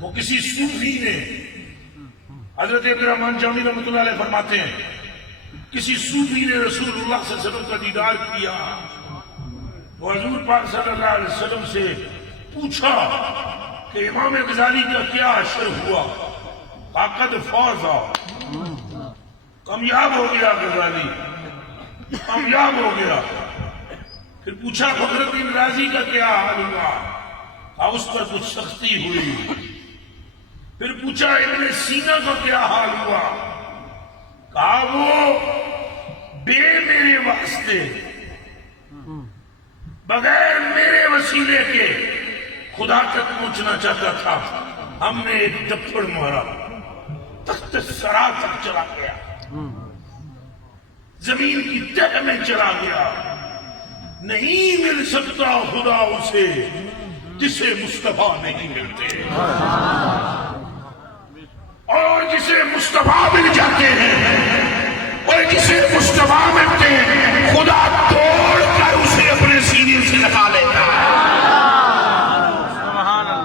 وہ کسی صوفی نے، حضرت عبدالرحمن جامی رحمۃ اللہ علیہ فرماتے ہیں کسی صوفی نے رسول اللہ صلی اللہ علیہ وسلم کا دیدار کیا، وہ حضور پاک صلی اللہ علیہ وسلم سے پوچھا کہ امام غزالی کا کیا اشر ہوا؟ قد فوزا، کامیاب ہو گیا غزالی، کامیاب ہو گیا۔ پھر پوچھا فخر الدین رازی کا کیا حال ہوا؟ اس پر کچھ سختی ہوئی۔ پھر پوچھا ابن سینا کا کیا حال ہوا؟ کہا وہ بے میرے واسطے، بغیر میرے وسیلے کے خدا تک پہنچنا چاہتا تھا، ہم نے ایک دپڑ مارا، تخت سرا تک چلا گیا، زمین کی تہ میں چلا گیا۔ نہیں مل سکتا خدا اسے جسے مصطفیٰ نہیں ملتے، اور جسے مصطفیٰ مل جاتے ہیں اور جسے مصطفیٰ